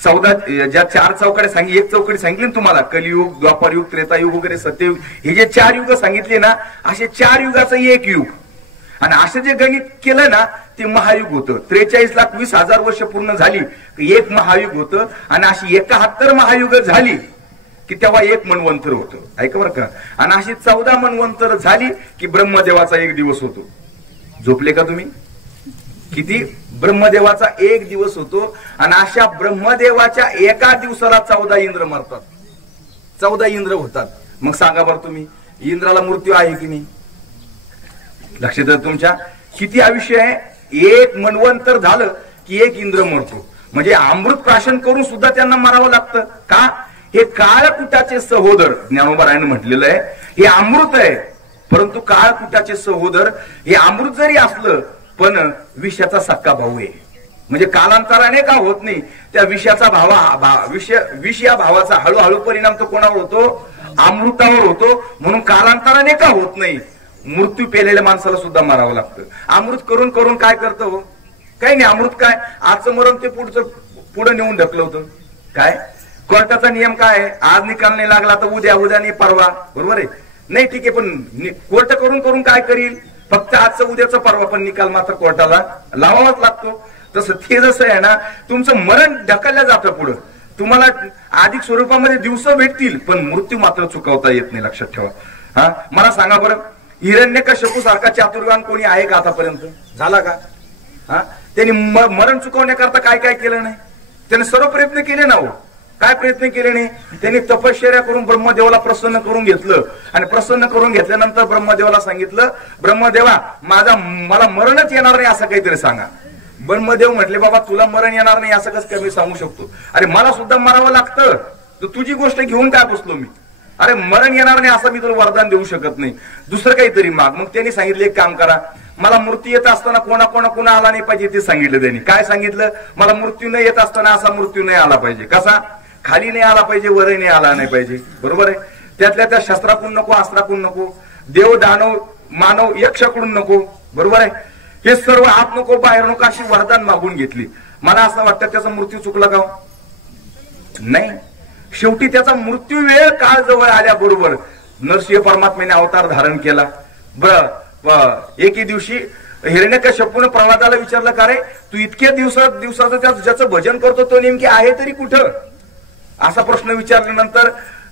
14 ज्या 4 चौकड्या सांगितली, एक चौकडी सांगितली ना तुम्हाला, कलियुग, द्वापारयुग, त्रेतायुग वगैरे सत्ययुग, हे जे 4 युग सांगितले ना, असे 4 युगाचं एक युग. आणि असं जे गणित केलं ना, ते महायुग होतं. 43,20,000 वर्ष पूर्ण झाली एक महायुग होतं. आणि अशी 71 महायुग झाली की तेव्हा एक मन्वंतर होतं. ऐका बरं का. आणि अशी 14 मन्वंतर झाली की ब्रह्मदेवाचा एक दिवस होतो. झोपले का तुम्ही? किती? ब्रह्मदेवाचा एक दिवस होतो. आणि अशा ब्रह्मदेवाच्या एका दिवसाला 14 इंद्र मरतात, 14 इंद्र होतात. मग सांगा बरं तुम्ही, इंद्राला मृत्यू आहे की नाही? लक्षात येतं तुमच्या? किती आयुष्य आहे? एक मन्वंतर झालं की एक इंद्र मरतो. म्हणजे अमृत प्राशन करून सुद्धा त्यांना मारावं लागतं का? हे काळकुटाचे सहोदर, ज्ञानोबारायनं म्हटलेलं आहे, हे अमृत आहे. परंतु काळकुटाचे सहोदर, हे अमृत जरी असलं पण विषाचा सक्का भाऊ आहे. म्हणजे कालांतराने का होत नाही, त्या विषाचा विष या भावाचा हळूहळू परिणाम तो कोणावर होतो? अमृतावर होतो. म्हणून कालांतराने का होत नाही, मृत्यू पेलेल्या माणसाला सुद्धा मारावं लागतं. अमृत करून करून काय करतो? काही नाही. अमृत काय, आजचं मरण ते पुढे नेऊन ढकलं होतं. काय कोर्टाचा नियम काय आहे? आज निकाल नाही लागला तर उद्या, उद्या नाही परवा, बरोबर आहे? नाही ठीक आहे, पण कोर्ट करून करून काय करील? फक्त आजचं उद्याचं परवा, पण निकाल मात्र कोर्टाला लावावाच लागतो. तसं ते जसं आहे ना, तुमचं मरण ढकललं जातं पुढं. तुम्हाला अधिक स्वरूपामध्ये दिवस भेटतील, पण मृत्यू मात्र चुकवता येत नाही, लक्षात ठेवा. मला सांगा बरं, हिरण्यकश्यपू सारखा चातुर्वान कोणी आहे का आतापर्यंत? झाला का? त्यांनी मरण चुकवण्याकरता काय काय केलं नाही? त्याने सर्व प्रयत्न केले ना हो. काय प्रयत्न केले नाही? त्यांनी तपश्चर्या करून ब्रह्मदेवाला प्रसन्न करून घेतलं आणि प्रसन्न करून घेतल्यानंतर ब्रह्मदेवाला सांगितलं, ब्रह्मदेवा मला मरणच येणार नाही असं काहीतरी सांगा. ब्रह्मदेव म्हटले, बाबा तुला मरण येणार नाही असं कसं काय मी सांगू शकतो? अरे मला सुद्धा मरावं लागतं, तर तुझी गोष्ट घेऊन काय बसलो मी? अरे मरण येणार नाही असं मी तुला वरदान देऊ शकत नाही, दुसरं काहीतरी माग. मग त्यांनी सांगितलं, एक काम करा, मला मृत्यू येत असताना कोणा आला नाही पाहिजे ते सांगितलं त्यांनी. काय सांगितलं? मला मृत्यू नाही येत असताना असा मृत्यू नाही आला पाहिजे. कसा? खाली नाही आला पाहिजे, वरही नाही आला नाही पाहिजे. बरोबर आहे. त्यातल्या त्या शस्त्राकडून नको, अस्त्राकडून नको, देव दानव मानव यक्षाकडून नको. बरोबर आहे. हे सर्व आत नको बाहेर नको अशी वरदान मागून घेतली. मला असं वाटतं त्याचा मृत्यू चुकला का? नाही. शेवटी त्याचा मृत्यू वेळ काळ जवळ आल्याबरोबर नरसिंह परमात्म्याने अवतार धारण केला. एके दिवशी हिरण्यकश्यपूने प्रल्हादाला विचारलं, का रे तू इतक्या दिवसाचं ज्याचं भजन करतो तो नेमकी आहे तरी कुठं? असा प्रश्न विचारल्यानंतर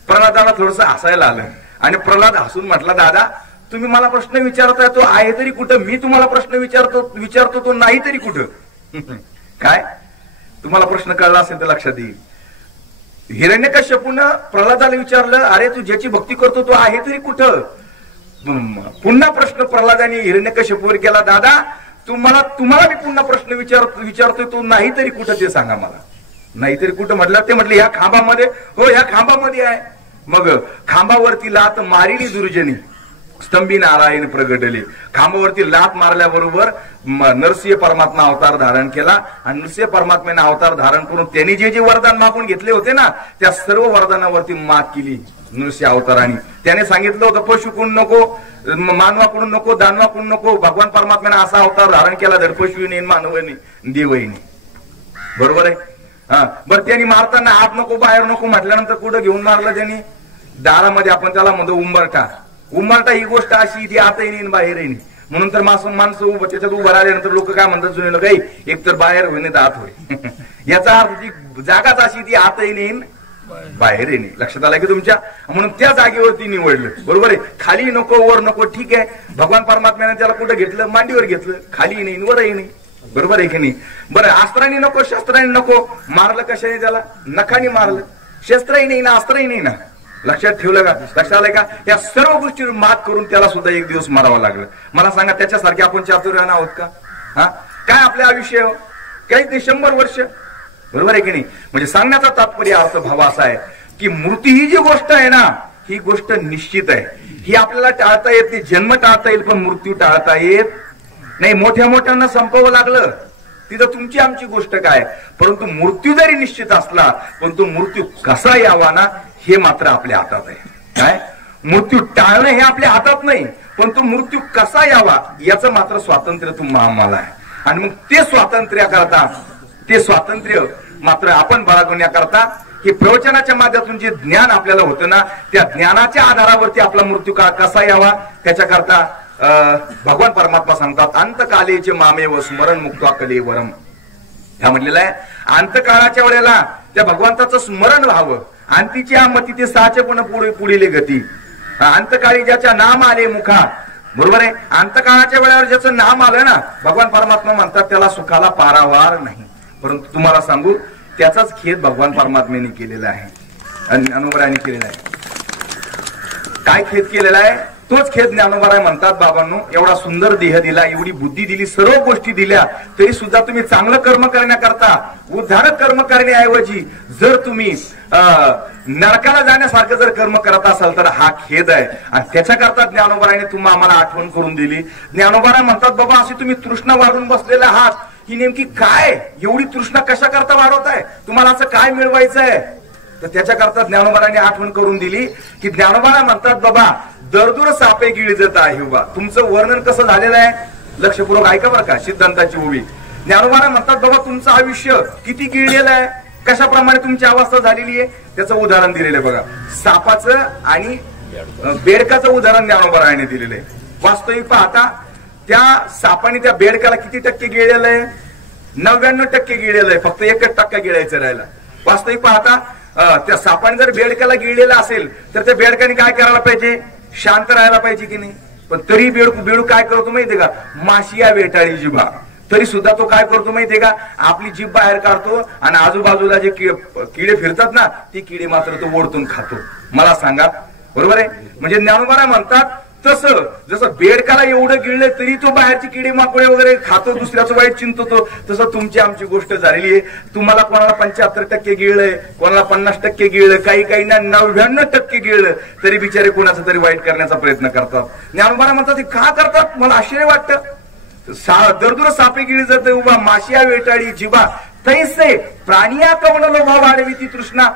प्रल्हादाला थोडस हसायला आलं आणि प्रल्हाद हसून म्हटला, दादा तुम्ही मला प्रश्न विचारताय तो आहे तरी कुठं, मी तुम्हाला प्रश्न विचारतो तो नाही तरी कुठं. काय तुम्हाला प्रश्न कळला असेल तर लक्षात येईल. हिरण्यकश्यपूने प्रल्हादाला विचारलं, अरे तू ज्याची भक्ती करतो तो आहे तरी कुठं? पुन्हा प्रश्न प्रल्हादाने हिरण्यकश्यपूवर केला, दादा तुम्हाला मी पुन्हा प्रश्न विचारतोय तो नाही तरी कुठं ते सांगा मला. नाहीतरी कुठं म्हटलं? ते म्हटले ह्या खांबामध्ये. हो ह्या खांबामध्ये आहे. मग खांबावरती लात मारिली दुर्जनी, स्तंभी नारायण प्रगटले. खांबावरती लात मारल्याबरोबर नरसिंह परमात्मा अवतार धारण केला आणि नरसिंह परमात्म्याने अवतार धारण करून त्यांनी जे वरदान मागून घेतले होते ना त्या सर्व वरदानावरती मात केली नरसिंह अवताराने. त्याने सांगितलं होतं पशुकडून नको, मानवाकडून नको, दानवाकडून नको. भगवान परमात्म्याने असा अवतार धारण केला, धड पशुनी मानवनी देवईने. बरोबर आहे. बरं त्यांनी मारताना आत नको बाहेर नको म्हटल्यानंतर कुठं घेऊन मारलं त्यांनी? दारामध्ये. आपण त्याला म्हणतो उंबरठा. उंबरठा ही गोष्ट अशी ती आतही नाही बाहेरही नाही. म्हणून तर माणसं त्याच्यात उभं राहिल्यानंतर लोक काय म्हणतात, जुने काही एक तर बाहेर होय नाही तर आत होय. याचा अर्थ ती जागाच अशी ती आतही नाही बाहेरही नाही. लक्षात आलं की तुमच्या? म्हणून त्या जागेवरती निवडलं. बरोबर आहे. खाली नको वर नको. ठीक आहे. भगवान परमात्म्याने त्याला कुठं घेतलं? मांडीवर घेतलं. खाली नाही वरही नाही. बरोबर आहे की नाही? बरं अस्त्रांनी नको, शस्त्रांनी नको. मारलं कशाने त्याला? नखाने मारलं. शस्त्रही नाही ना, अस्त्रही नाही ना. लक्षात ठेवलं का? लक्षात आलंय का? या सर्व गोष्टीवर मात करून त्याला सुद्धा एक दिवस मारावं लागलं. मला सांगा त्याच्यासारखे आपण चातुर्यानं आहोत का? काय आपले आयुष्य? काहीच नाही. 100 वर्ष. बरोबर आहे की नाही? म्हणजे सांगण्याचा तात्पर्य अर्थ भाव असा आहे की मृत्यू ही जी गोष्ट आहे ना ही गोष्ट निश्चित आहे. ही आपल्याला टाळता येत नाही. जन्म टाळता येईल पण मृत्यू टाळता येत नाही. मोठ्यांना संपवावं लागलं तिथं तुमची आमची गोष्ट काय. परंतु मृत्यू जरी निश्चित असला पण तो मृत्यू कसा यावा ना हे मात्र आपल्या हातात आहे. काय? मृत्यू टाळणं हे आपल्या हातात नाही पण तो मृत्यू कसा यावा याचं मात्र स्वातंत्र्य आम्हाला आहे. आणि मग ते स्वातंत्र्य मात्र आपण बाळगण्याकरता हे प्रवचनाच्या माध्यमातून जे ज्ञान आपल्याला होतं ना त्या ज्ञानाच्या आधारावरती आपला मृत्यू कसा यावा त्याच्याकरता भगवान परमात्मा सांगतात, अंतकालेचे मामेव स्मरण मुक्ता कलेवरम. ह्या म्हटलेलं आहे अंतकाळाच्या वेळेला त्या भगवंताचं स्मरण व्हावं आणि तिच्या मती ते साचेपण पुढील गती. अंतकाळी ज्याच्या नाम आले मुखा. बरोबर आहे. अंतकाळाच्या वेळेवर ज्याचं नाम आलं ना भगवान परमात्मा म्हणतात त्याला सुखाला पारावार नाही. परंतु तुम्हाला सांगू त्याचाच खेद भगवान परमात्म्याने केलेला आहे आणि ज्ञानोबराने केलेला आहे. काय खेद केलेला आहे? तोच खेद ज्ञानोबराय म्हणतात, बाबांनो एवढा सुंदर देह दिला, एवढी बुद्धी दिली, सर्व गोष्टी दिल्या, तरी सुद्धा तुम्ही चांगलं कर्म करण्याकरता उद्धारक कर्म करण्याऐवजी जर तुम्ही नरकाला जाण्यासारखं जर कर्म करत असाल तर हा खेद आहे. आणि त्याच्याकरता ज्ञानोबराने तुम्हाला आम्हाला आठवण करून दिली. ज्ञानोबराय म्हणतात, बाबा अशी तुम्ही तृष्णा वाढून बसलेला आहात, ही नेमकी काय? एवढी तृष्णा कशा करता वाढवताय? तुम्हाला असं काय मिळवायचं आहे? तर त्याच्याकरता ज्ञानोबराने आठवण करून दिली की ज्ञानोबराय म्हणतात, बाबा दरदूर सापे गिळजत आहे उभा. तुमचं वर्णन कसं झालेलं आहे लक्षपूर्वक ऐका बरं का. सिद्धांताची उभी ज्ञानोबराय म्हणतात, बाबा तुमचं आयुष्य किती गिळलेलं आहे, कशाप्रमाणे तुमची अवस्था झालेली आहे त्याचं उदाहरण दिलेलं आहे बघा. सापाचं आणि बेडकाचं उदाहरण ज्ञानोबरायाने दिलेलं आहे. वास्तविक पाहता त्या सापाने त्या बेडकाला किती टक्के गिळलेलं आहे? 99% गिळलेलं आहे. फक्त 1% गिळायचं राहिला. वास्तविक पाहता त्या सापाने जर बेडकाला गिळलेला असेल तर त्या बेडकाने काय करायला पाहिजे? शांत राहायला पाहिजे की नाही? पण तरी बेडू काय करतो माहितीये का? माशी या वेटाळी जिभा. तरी सुद्धा तो काय करतो माहितीये का, आपली जीभ बाहेर काढतो आणि आजूबाजूला जे किडे फिरतात ना, ती किडे मात्र तो ओढतून खातो. मला सांगा, बरोबर आहे? म्हणजे ज्ञानोबा म्हणतात तसं जसं बेडकाला एवढं गिळलं तरी तो बाहेरची किडे माकोळे वगैरे खातो, दुसऱ्याचं वाईट चिंततो, तसं तुमची आमची गोष्ट झालेली आहे. तुम्हाला कोणाला 75% गिळलंय, कोणाला 50% गिळलं, काही ना 99% गिळलं, तरी बिचारे कोणाचं तरी वाईट करण्याचा प्रयत्न करतात. ज्ञानोबा म्हणतात ते का करतात, मला आश्चर्य वाटतं. दरदूर सापे गिळी जाते उभा, माशिया वेटाळी जिबा, तैसे प्राणिया कवणलो भाव वाढवी ती तृष्णा.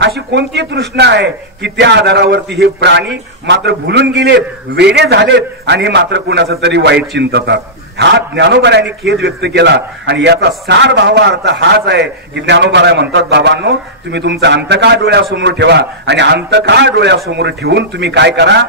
अशी कोणती तृष्णा आहे की त्या आधारावरती हे प्राणी मात्र भुलून गेलेत, वेडे झालेत आणि हे मात्र कोणाचं तरी वाईट चिंततात. हा ज्ञानोबारायांनी खेद व्यक्त केला आणि याचा सार भावार्थ हाच आहे की ज्ञानोबाराय म्हणतात, बाबांनो तुम्ही तुमचा अंतकाळ डोळ्यासमोर ठेवा आणि अंतकाळ डोळ्यासमोर ठेवून तुम्ही काय करा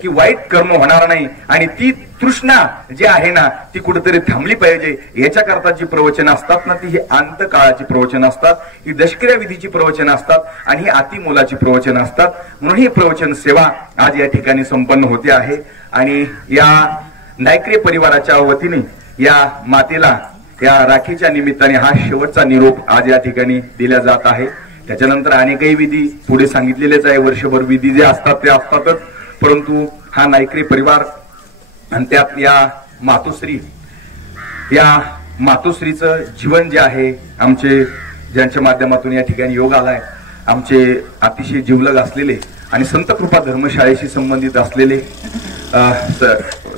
की वाईट कर्म होणार नाही आणि ती तृष्णा जी आहे ना ती कुठेतरी थांबली पाहिजे. याच्याकरता जी प्रवचन असतात ना ती ही अंतकाळाची प्रवचन असतात, ही दशक्रिया विधीची प्रवचन असतात आणि ही अतिमोलाची प्रवचन असतात. म्हणून ही प्रवचन सेवा आज या ठिकाणी संपन्न होते आहे आणि या नायकरे परिवाराच्या वतीने या मातेला या राखीच्या निमित्ताने हा शेवटचा निरोप आज या ठिकाणी दिला जात आहे. त्याच्यानंतर अनेकही विधी पुढे सांगितलेलेच आहे, वर्षभर विधी जे असतात ते असतातच, परंतु हा नायकरे परिवार आणि त्यात या मातोश्रीचं जीवन जे आहे, आमचे ज्यांच्या माध्यमातून या ठिकाणी योग आलाय, आमचे अतिशय जिवलग असलेले आणि संत कृपा धर्मशाळेशी संबंधित असलेले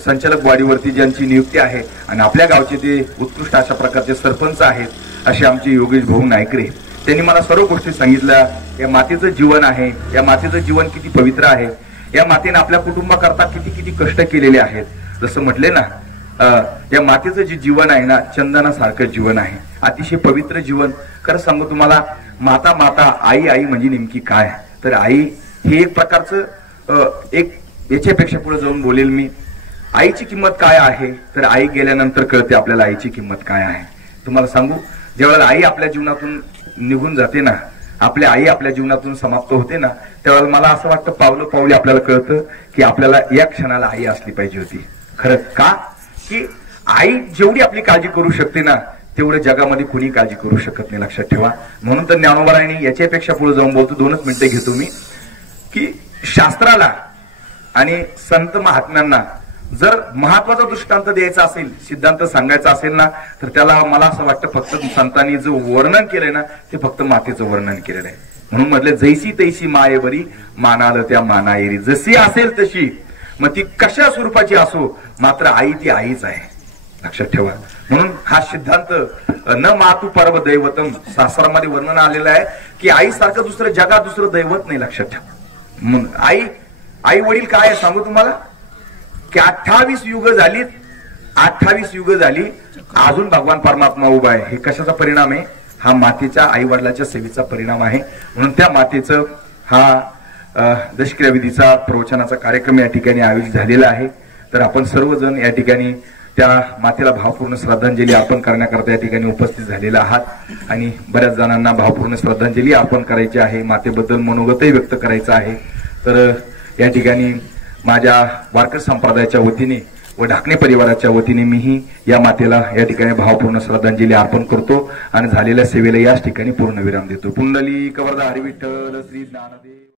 संचालक वाडीवरती ज्यांची नियुक्ती आहे आणि आपल्या गावचे ते उत्कृष्ट अशा प्रकारचे सरपंच आहेत, असे आमचे योगेश भाऊ नायकरे. त्यांनी मला सर्व गोष्टी सांगितल्या. या मातेचं जीवन आहे, या मातेचं जीवन किती पवित्र आहे, या मातेने आपल्या कुटुंबाकरता किती किती कष्ट केलेले आहेत. जसं म्हटले ना, या मातेचं जे जीवन आहे ना चंदनासारखं जीवन आहे, अतिशय पवित्र जीवन. खरं सांगू तुम्हाला, माता माता आई आई म्हणजे नेमकी काय, तर आई हे एक प्रकारचं एक याच्यापेक्षा पुढे जाऊन बोलेल मी. आईची किंमत काय आहे तर आई गेल्यानंतर कळते आपल्याला आईची किंमत काय आहे. तुम्हाला सांगू, ज्यावेळेला आई आपल्या जीवनातून निघून जाते ना, आपल्या आई आपल्या जीवनातून समाप्त होते ना, त्यावेळेला मला असं वाटतं पावलं पावली आपल्याला कळतं की आपल्याला या क्षणाला आई असली पाहिजे होती. खरं का की आई जेवढी आपली काळजी करू शकते ना तेवढं जगामध्ये कोणी काळजी करू शकत नाही, लक्षात ठेवा. म्हणून तर ज्ञानोबारायांनी याच्यापेक्षा पुढे जाऊन बोलतो, 2च मिनिटं घेतो मी, की शास्त्राला आणि संत महात्म्यांना जर महत्वाचा दृष्टांत द्यायचा असेल, सिद्धांत सांगायचा असेल ना, तर त्याला मला असं वाटतं फक्त संतांनी जो वर्णन केलंय ना ते फक्त मातेचं वर्णन केलेलं आहे. म्हणून म्हटलं, जैसी तैसी माये बरी मानाल त्या मानायरी. जशी असेल तशी, मग ती कशा स्वरूपाची असो, मात्र आई ती आईच आहे, लक्षात ठेवा. म्हणून हा सिद्धांत न मातु परव दैवतम शास्त्रामध्ये वर्णन आलेलं आहे की आई सारखं दुसरं जगात दुसरं दैवत नाही, लक्षात ठेवा. मग आई वडील काय आहे सांगू तुम्हाला, की 28 युग झाली, 28 युग झाली, अजून भगवान परमात्मा उभा आहे. हे कशाचा परिणाम आहे, हा मातेच्या आई वडिलाच्या सेवेचा परिणाम आहे. म्हणून त्या मातेचं हा दशक्रिया विधीचा प्रवचनाचा कार्यक्रम या ठिकाणी आयोजित झालेला आहे. तर आपण सर्वजण या ठिकाणी त्या मातेला भावपूर्ण श्रद्धांजली अर्पण करण्याकरता या ठिकाणी उपस्थित झालेला आहात आणि बऱ्याच जणांना भावपूर्ण श्रद्धांजली अर्पण करायची आहे, मातेबद्दल मनोगतही व्यक्त करायचं आहे. तर या ठिकाणी माझ्या वारकरी संप्रदायाच्या वतीने व ढाकणे परिवाराच्या वतीने मीही या मातेला या ठिकाणी भावपूर्ण श्रद्धांजली अर्पण करतो आणि झालेल्या सेवेला याच ठिकाणी पूर्णविराम देतो. पुंडलिक वरदा हरी विठ्ठल श्री ज्ञानदेव.